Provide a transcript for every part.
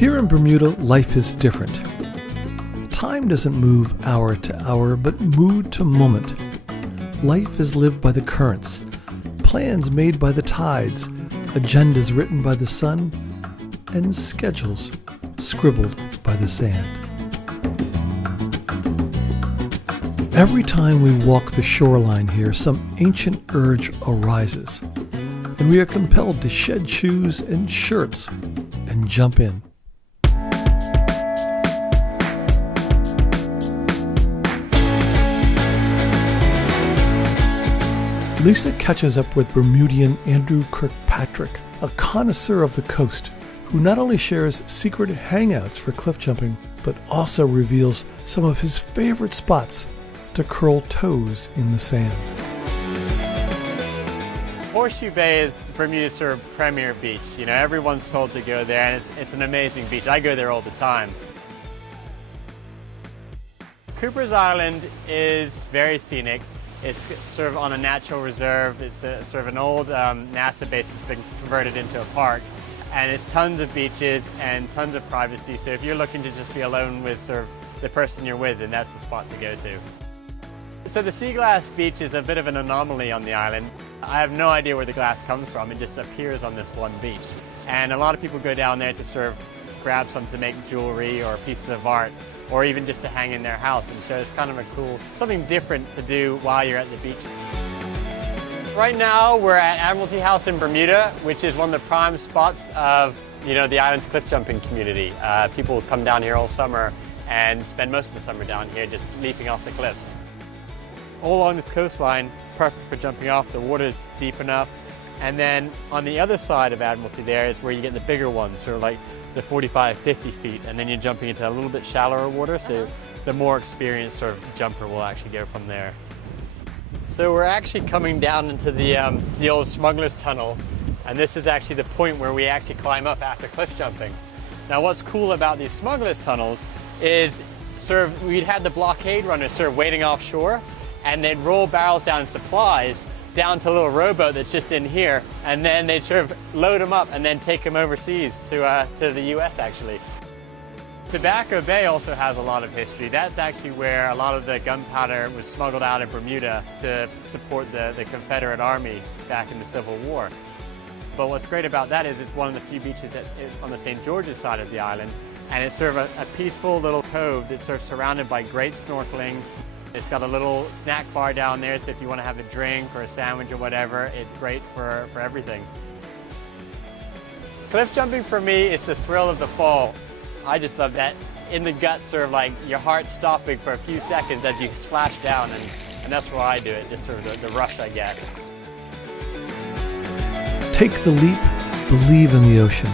Here in Bermuda, life is different. Time doesn't move hour to hour, but mood to moment. Life is lived by the currents, plans made by the tides, agendas written by the sun, and schedules scribbled by the sand. Every time we walk the shoreline here, some ancient urge arises, and we are compelled to shed shoes and shirts and jump in. Lisa catches up with Bermudian Andrew Kirkpatrick, a connoisseur of the coast, who not only shares secret hangouts for cliff jumping, but also reveals some of his favorite spots to curl toes in the sand. Horseshoe Bay is Bermuda's sort of premier beach. You know, everyone's told to go there, and it's an amazing beach. I go there all the time. Cooper's Island is very scenic. It's sort of on a natural reserve. It's sort of an old NASA base that's been converted into a park. And it's tons of beaches and tons of privacy. So if you're looking to just be alone with sort of the person you're with, then that's the spot to go to. So the sea glass beach is a bit of an anomaly on the island. I have no idea where the glass comes from. It just appears on this one beach. And a lot of people go down there to sort of grab some to make jewelry or pieces of art, or even just to hang in their house. And so it's kind of a cool, something different to do while you're at the beach. Right now we're at Admiralty House in Bermuda, which is one of the prime spots of, you know, the island's cliff jumping community. People come down here all summer and spend most of the summer down here just leaping off the cliffs. All along this coastline, perfect for jumping off. The water's deep enough. And then on the other side of Admiralty there is where you get the bigger ones, sort of like the 45, 50 feet, and then you're jumping into a little bit shallower water, so the more experienced sort of jumper will actually go from there. So we're actually coming down into the old Smuggler's Tunnel, and this is actually the point where we actually climb up after cliff jumping. Now what's cool about these Smuggler's Tunnels is sort of we'd had the blockade runners sort of waiting offshore, and they'd roll barrels down in supplies down to a little rowboat that's just in here, and then they'd sort of load them up and then take them overseas to the US actually. Tobacco Bay also has a lot of history. That's actually where a lot of the gunpowder was smuggled out of Bermuda to support the Confederate Army back in the Civil War. But what's great about that is it's one of the few beaches that is on the St. George's side of the island, and it's sort of a peaceful little cove that's sort of surrounded by great snorkeling. It's got a little snack bar down there, so if you want to have a drink or a sandwich or whatever, it's great for everything. Cliff jumping for me is the thrill of the fall. I just love that in the gut, sort of like your heart stopping for a few seconds as you splash down, and that's why I do it, just sort of the rush I get. Take the leap, believe in the ocean.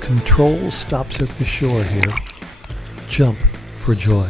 Control stops at the shore here. Jump for joy.